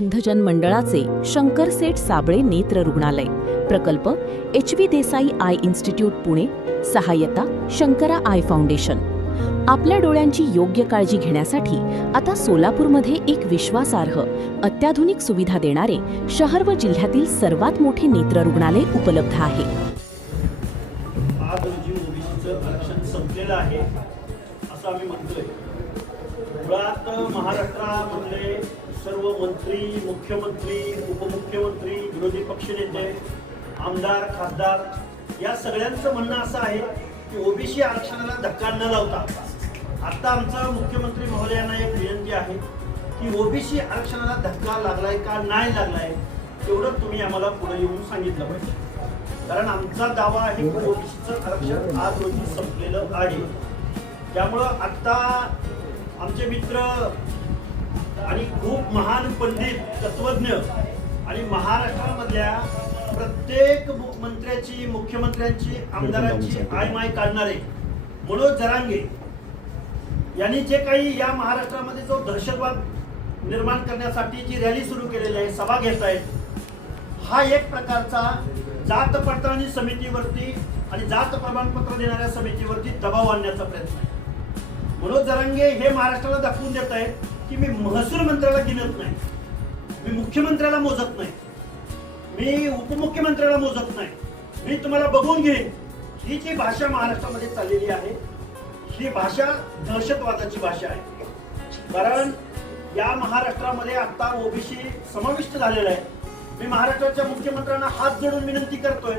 अंधजन मंडळाचे शंकर सेठ साबळे नेत्र रुग्णालय, प्रकल्प HV Desai I institute Pune, सहाय्यता शंकरा आय फाउंडेशन. आपल्या डोळ्यांची योग्य काळजी घेण्यासाठी आता सोलापूरमध्ये एक विश्वासार्ह अत्याधुनिक सुविधा देणारे शहर व जिल्ह्यातील सर्वात मोठे नेत्र रुग्णालय उपलब्ध आहे. आज रोजी ओबीसीचं आरक्षण संपलेलं आहे असं आम्ही म्हणतोय. मुळात महाराष्ट्रामधले सर्व मंत्री, मुख्यमंत्री, उपमुख्यमंत्री, विरोधी पक्षनेते, आमदार, खासदार या सगळ्यांचं म्हणणं असं आहे की ओबीसी आरक्षणाला धक्का न लावता आता आमचा मुख्यमंत्री महोदयांना एक विनंती आहे की ओबीसी आरक्षणाला धक्का लागलाय का नाही लागलाय तेवढं तुम्ही आम्हाला पुढे येऊन सांगितलं पाहिजे. कारण आमचा दावा आहे की ओबीसीचं आरक्षण आज रोजी संपलेलं आहे. त्यामुळं आता आमचे मित्र आणि खूप महान पंडित, तत्वज्ञ आणि महाराष्ट्रामधल्या प्रत्येक मंत्र्याची, मुख्यमंत्र्यांची, आमदारांची आयमाय काढणारे मनोज जरांगे यांनी जे काही या महाराष्ट्रामध्ये जो दहशतवाद निर्माण करण्यासाठी जी रॅली सुरू केलेली आहे, सभा घेत आहेत, हा एक प्रकारचा जात पडताळणी समितीवरती आणि जात प्रमाणपत्र देणाऱ्या समितीवरती दबाव आणण्याचा प्रयत्न आहे. मनोज जरांगे हे महाराष्ट्राला दाखवून देत आहेत की मी महसूल मंत्र्याला गिनत नाही, मी मुख्यमंत्र्याला मोजत नाही, मी उपमुख्यमंत्र्याला मोजत नाही, मी तुम्हाला बघून घेईन. ही जी भाषा महाराष्ट्रामध्ये चाललेली आहे ही भाषा दहशतवादाची भाषा आहे. कारण या महाराष्ट्रामध्ये आता ओबीसी समाविष्ट झालेला आहे. मी महाराष्ट्राच्या मुख्यमंत्र्यांना हात जोडून विनंती करतोय,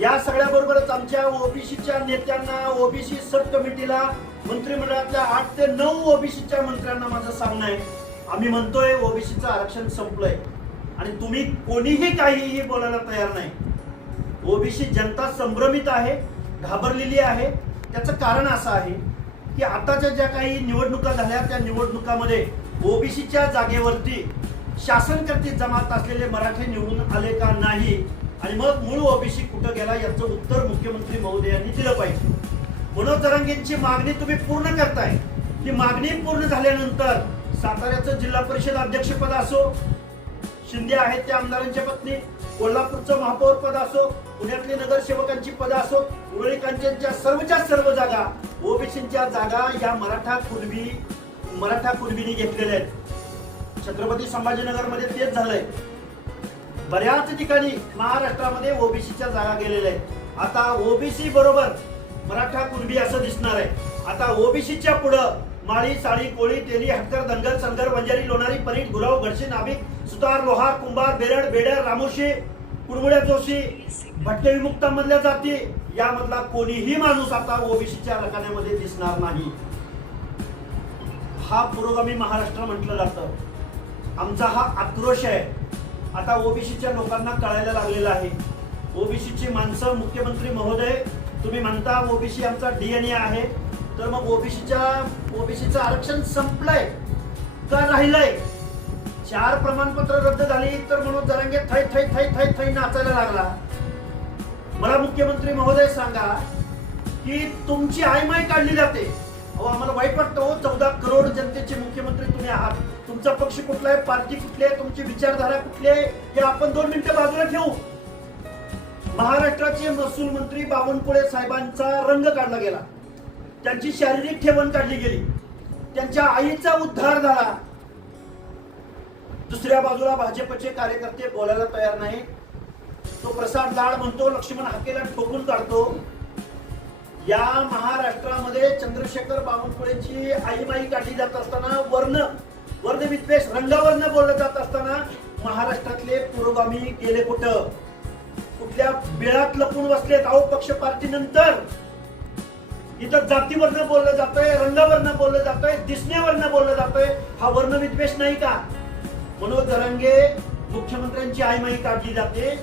या सगळ्याबरोबरच आमच्या ओबीसीच्या नेत्यांना, ओबीसी सब कमिटीला, मंत्रिमंडळातल्या 8 ते 9 ओबीसीच्या मंत्र्यांना माझं सांगणं आहे, आम्ही म्हणतोय ओबीसीचं आरक्षण संपलंय आणि तुम्ही कोणीही काहीही बोलायला तयार नाही. ओबीसी जनता संभ्रमित आहे, घाबरलेली आहे. त्याचं कारण असं आहे की आताच्या ज्या काही निवडणुका झाल्या त्या निवडणुकामध्ये ओबीसीच्या जागेवरती शासनकर्ते जमात असलेले मराठे निवडून आले का नाही आणि मग मूळ ओबीसी कुठं गेला याचं उत्तर मुख्यमंत्री महोदयांनी दिलं पाहिजे. मनोज जरांगेंची मागणी तुम्ही पूर्ण करताय. ती मागणी पूर्ण झाल्यानंतर साताऱ्याचं जिल्हा परिषद अध्यक्षपद असो, शिंदे आहेत त्या आमदारांच्या पत्नी, कोल्हापूरचं महापौर पद असो, पुण्यातली नगरसेवकांची पद असो, उरळी कांचनच्या सर्वच्या सर्व जागा, ओबीसीच्या जागा या मराठा कुणबींनी घेतलेल्या आहेत. छत्रपती संभाजीनगरमध्ये तेच झालंय. बऱ्याच ठिकाणी महाराष्ट्रामध्ये ओबीसीच्या जागा गेलेल्या आहेत. आता ओबीसी बरोबर मराठा कुणबी असं दिसणार आहे. आता ओबीसीच्या पुढं माळी, साळी, कोळी, तेली, हटकर, धनगर, सलगर, वंजारी, लोणारी, परीट, गुराव, गडशी, नाभिक, सुतार, लोहार, कुंभार, बेरड, बेडर, रामोशी, कुडमुड्या, जोशी, भटके विमुक्तांमधल्या जाती यामधला कोणीही माणूस आता ओबीसीच्या रकान्यामध्ये दिसणार नाही. हा पुरोगामी महाराष्ट्र म्हटलं जातं. आमचा हा आक्रोश आहे. आता ओबीसीच्या लोकांना कळायला लागलेलं आहे. ओबीसीची माणसं, मुख्यमंत्री महोदय तुम्ही म्हणता ओबीसी आमचा DNA आहे, तर मग ओबीसीचं आरक्षण संपलंय का राहिलंय? 4 प्रमाणपत्र रद्द झाली तर मनोज जरांगे थै थै थै थै थै नाचायला लागला. मला मुख्यमंत्री महोदय सांगा की तुमची आयमाय काढली जाते. अहो आम्हाला वाईट वाटतं हो, 14 करोड जनतेचे मुख्यमंत्री तुम्ही आहात. तुमचा पक्ष कुठला आहे, पार्टी कुठली आहे, तुमची विचारधारा कुठली आहे हे आपण 2 मिनिटं बाजूला ठेवू. महाराष्ट्राचे महसूल मंत्री बावनकुळे साहेबांचा रंग काढला गेला, त्यांची शारीरिक ठेवण काढली गेली, त्यांच्या आईचा उद्धार झाला. दुसऱ्या बाजूला भाजपचे कार्यकर्ते बोलायला तयार नाही. तो प्रसाद लाड म्हणतो, लक्ष्मण हाकेला ठोकून काढतो. या महाराष्ट्रामध्ये चंद्रशेखर बावनकुळेची आईमाई काढली जात असताना, वर्ण विद्वेष रंगावरनं बोललं जात असताना महाराष्ट्रातले पुरोगामी गेले कुठं? कुठल्या बिळात लपून बसलेत? अहो पक्ष पार्टी नंतर इथं जातीवरनं बोललं जातंय, रंगावरनं बोललं जातंय, दिसण्यावरनं बोललं जातंय. हा वर्ण विद्वेष नाही का? मनोज जरांगे मुख्यमंत्र्यांची आईमाई काढली जाते.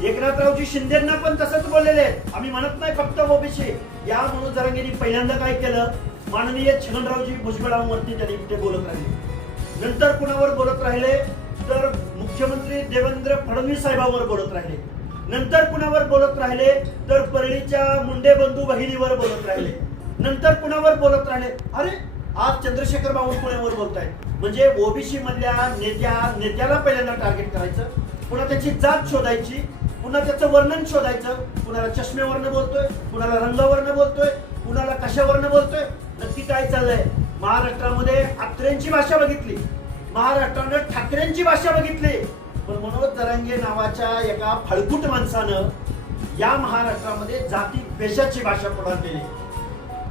एकनाथरावजी शिंदेंना पण तसंच बोललेले आहेत. आम्ही म्हणत नाही फक्त ओबीसी. या मनोज जरांगेंनी पहिल्यांदा काय केलं? माननीय छगनरावजी भुजबळांवरती त्यांनी ते बोलत राहिले. नंतर कुणावर बोलत राहिले तर मुख्यमंत्री देवेंद्र फडणवीस साहेबांवर बोलत राहिले. नंतर कुणावर बोलत राहिले तर परळीच्या मुंडे बंधू बहिणीवर बोलत राहिले. नंतर कुणावर बोलत राहिले? अरे आज चंद्रशेखर बावनकुळेवर बोलतायत. म्हणजे ओबीसी मधल्या नेत्याला पहिल्यांदा टार्गेट करायचं, पुन्हा त्याची जात शोधायची, पुन्हा त्याचं वर्णन शोधायचं, कुणाला चष्मेवरनं बोलतोय, कुणाला रंगावरनं बोलतोय, कुणाला कशावरनं बोलतोय. नक्की काय चाललंय? महाराष्ट्रामध्ये अत्रेंची भाषा बघितली, महाराष्ट्रानं ठाकरेंची भाषा बघितली, पण मनोज जरांगे नावाच्या एका फळकुट माणसानं या महाराष्ट्रामध्ये जाती पेशाची भाषा पुढे केली.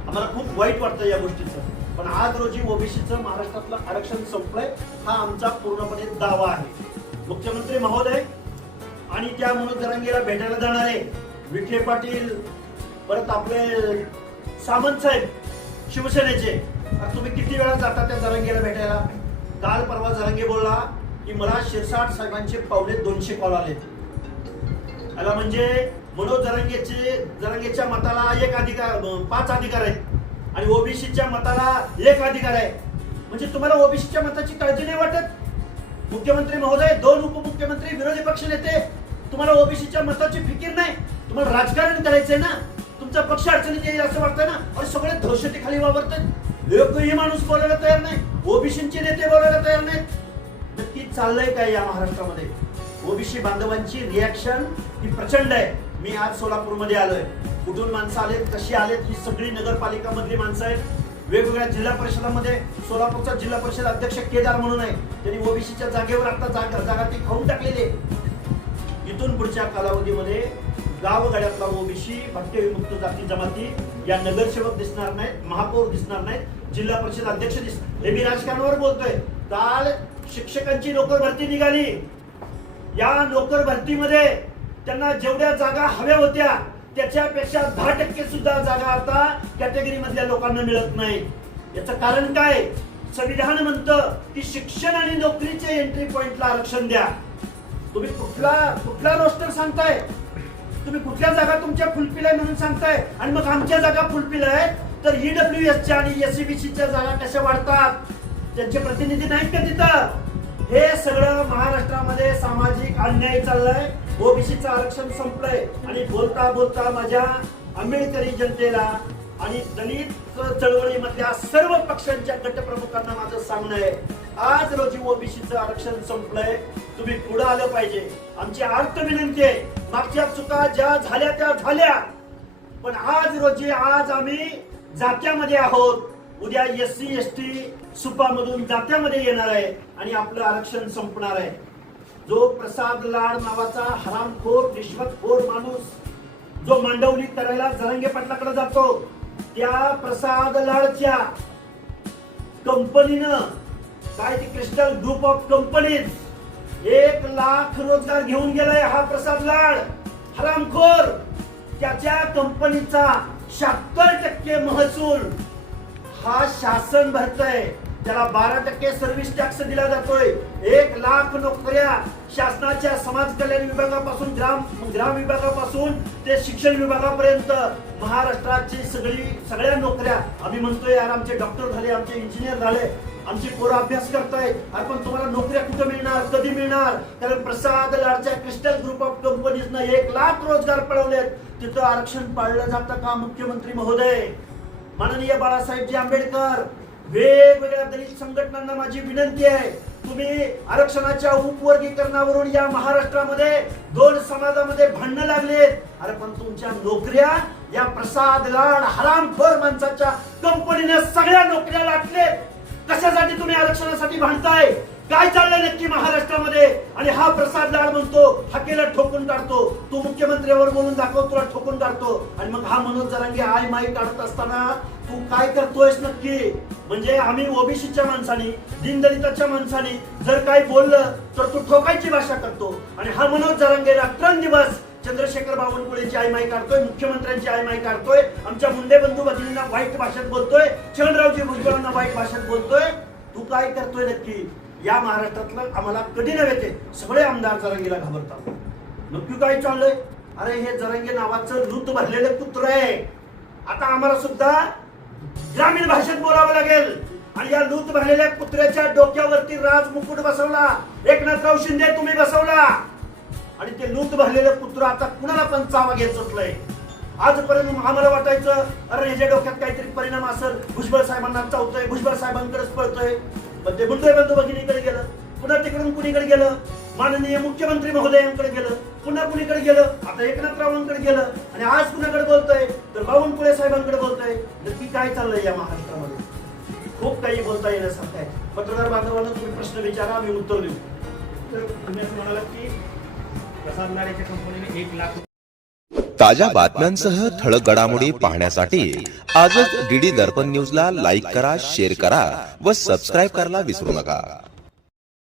आम्हाला खूप वाईट वाटतं या गोष्टीचं. पण आज रोजी ओबीसीचं महाराष्ट्रातलं आरक्षण संपलंय हा आमचा पूर्णपणे दावा आहे. मुख्यमंत्री महोदय आणि त्या मनोज जरांगेला भेटायला जाणारे विखे पाटील, परत आपले सामंत साहेब शिवसेनेचे, तुम्ही किती वेळा जाता त्या जरांगेला भेटायला? काल परवा जरांगे बोलला की मला शिरसाट साहेबांचे पावले 200 कॉल आले. याला म्हणजे मनोज जरांगेच्या मताला 5 अधिकार आहेत आणि ओबीसीच्या मताला 1 अधिकार आहे. म्हणजे तुम्हाला ओबीसीच्या मताची काळजी नाही वाटत? मुख्यमंत्री महोदय, 2 उपमुख्यमंत्री, विरोधी पक्ष नेते, तुम्हाला ओबीसीच्या मताची फिकीर नाही? तुम्हाला राजकारण करायचंय ना? तुमचा पक्ष अडचणीत येईल असं वाटतं ना? आणि सगळे दहशती खाली वावरतात. एकही माणूस बोलायला तयार नाही, ओबीसीचे नेते बोलायला तयार नाहीत. नक्की चाललंय काय या महाराष्ट्रामध्ये? ओबीसी बांधवांची रिॲक्शन ही प्रचंड आहे. मी आज सोलापूरमध्ये आलोय. कुठून माणसं आलेत, कशी आलेत, ही सगळी नगरपालिका मधली माणसं आहेत. वेगवेगळ्या जिल्हा परिषदामध्ये सोलापूरचा जिल्हा परिषद अध्यक्ष केदार म्हणून आहे, त्यांनी ओबीसीच्या जागेवर आता जागा ती खाऊन टाकलेली आहे. इथून पुढच्या कालावधीमध्ये गावगाड्यातला ओबीसी, भटके-विमुक्त जाती जमाती या नगरसेवक दिसणार नाहीत, महापौर दिसणार नाहीत, जिल्हा परिषद अध्यक्ष दिसणार. हे मी राजकारणावर बोलतोय. काल शिक्षकांची नोकर भरती निघाली. या नोकर भरतीमध्ये त्यांना जेवढ्या जागा हव्या होत्या त्याच्यापेक्षा 10% सुद्धा जागा आता कॅटेगरी मधल्या लोकांना मिळत नाही. याचं कारण काय? संविधान म्हणतं की शिक्षण आणि नोकरीचे एंट्री पॉइंटला आरक्षण द्या. तुम्ही कुठला रोस्टर सांगताय? तुम्ही कुठल्या जागा तुमच्या फुलफिल आहे म्हणून सांगताय आणि मग आमच्या जागा फुलफिल आहेत तर ईडब्ल्यूएसच्या आणि एससीबीसीच्या जागा कशा वाढतात? त्यांचे प्रतिनिधी नाहीत का तिथं? हे सगळं महाराष्ट्रामध्ये सामाजिक अन्याय चाललाय. ओबीसीचं आरक्षण संपलंय आणि बोलता बोलता माझ्या आंबेडकरी जनतेला आणि दलित चळवळीमधल्या सर्व पक्षांच्या गटप्रमुखांना माझं सांगणं आहे, आज रोजी ओबीसीचं आरक्षण संपलंय, तुम्ही पुढे आलं पाहिजे. आमची आर्त विनंती आहे. मागच्या चुका ज्या झाल्या त्या झाल्या, पण आज आम्ही जात्यामध्ये आहोत. उद्या एससी एसटी सुपा मधून जात्यामध्ये येणार आहे आणि आपलं आरक्षण संपणार आहे. जो प्रसाद लाड नावाचा हरामखोर रिश्वतखोर माणूस जो मांडवली करायला जरांगे पाटलाकडे जातो, त्या प्रसाद लाडच्या कंपनीनं काय ती crystal group of companies 1 lakh रोजगार घेऊन गेलाय. हा प्रसाद लाड हरामखोर, त्याच्या कंपनीचा 76% महसूल हा शासन भरतय. त्याला 12% सर्व्हिस टॅक्स दिला जातोय. 1 लाख नोकऱ्या शासनाच्या समाज कल्याण विभागापासून ग्राम विभागापासून ते शिक्षण विभागापर्यंत महाराष्ट्राची सगळ्या नोकऱ्या. आम्ही म्हणतोय यार आमचे डॉक्टर झाले, आमचे इंजिनियर झाले, आमची पोरं अभ्यास करतायत, पण तुम्हाला नोकऱ्या कुठे मिळणार, कधी मिळणार? कारण प्रसाद लाडच्या क्रिस्टल ग्रुप ऑफ कंपनीजनं 1 लाख रोजगार पळवलेत. तिथं आरक्षण पाळलं जातं का? मुख्यमंत्री महोदय, माननीय बाळासाहेबजी आंबेडकर, वेगवेगळ्या दलित संघटनांना माझी विनंती आहे, तुम्ही आरक्षणाच्या उपवर्गीकरणावरून या महाराष्ट्रामध्ये 2 समाजामध्ये भांडणं लागलेत. अरे पण तुमच्या नोकऱ्या या प्रसाद लाड हरामखोर माणसाच्या कंपनीने सगळ्या नोकऱ्या लाटलेत. कशासाठी तुम्ही आरक्षणासाठी भांडताय? काय चाललंय नक्की महाराष्ट्रामध्ये? आणि हा प्रसाद लाड म्हणतो हाकेला ठोकून काढतो, तू मुख्यमंत्र्यावर बोलून दाखव, तुला ठोकून काढतो. आणि मग हा मनोज जरांगे आय माई काढत असताना तू काय करतोयस नक्की? म्हणजे आम्ही ओबीसीच्या माणसानी, दीनदलिताच्या माणसानी जर काही बोललं तर तू ठोकायची भाषा करतो. आणि हा मनोज जरांगे रात्रंदिवस चंद्रशेखर बावनकुळेची आयमाई काढतोय, मुख्यमंत्र्यांची आयमाई काढतोय, आमच्या मुंडे बंधू भगिनींना वाईट भाषेत बोलतोय, छगनरावजी भुजबळांना वाईट भाषेत बोलतोय. तू काय करतोय नक्की? या महाराष्ट्रातलं आम्हाला कधी नव्हे ते सगळे आमदार जरांगेला घाबरतात. नक्की काय चाललंय? अरे हे जरांगे नावाचं लूट भरलेलं कुत्र आहे. आता आम्हाला सुद्धा ग्रामीण भाषेत बोलावं लागेल. आणि या लूट भरलेल्या कुत्र्याच्या डोक्यावरती राज मुकुट बसवला एकनाथराव शिंदे तुम्ही बसवला. आणि ते लूट भरलेलं कुत्र आता कुणाला पण चावा घेत सुटलंय. आजपर्यंत आम्हाला वाटायचं अरे ह्याच्या डोक्यात काहीतरी परिणाम असेल, भुजबळ साहेबांना चावतोय, भुजबळ साहेबांकडेच पळतोय. पण ते मुद्दे बंधुभगिनीकडे गेलं, पुन्हा तिकडून कुणीकडे गेलं, माननीय मुख्यमंत्री महोदयांकडे गेलं, पुन्हा कुणीकडे गेलं, आता एकनाथरावांकडे गेलं आणि आज कुणाकडे बोलतोय तर बावनकुळे साहेबांकडे बोलतोय. नक्की काय चाललंय या महाराष्ट्रामध्ये? खूप काही बोलता येण्यासारखं आहे. पत्रकार बांधवांना तुम्ही प्रश्न विचारा, आम्ही उत्तर देऊ. तर तुम्ही असं म्हणालात की प्रसाद लाडेच्या कंपनीने 1 लाख ताज्या बातम्यांसह ठळक घडामोडी पाहण्यासाठी आजच डीडी दर्पण न्यूजला लाईक करा, शेअर करा व सबस्क्राईब करायला विसरू नका.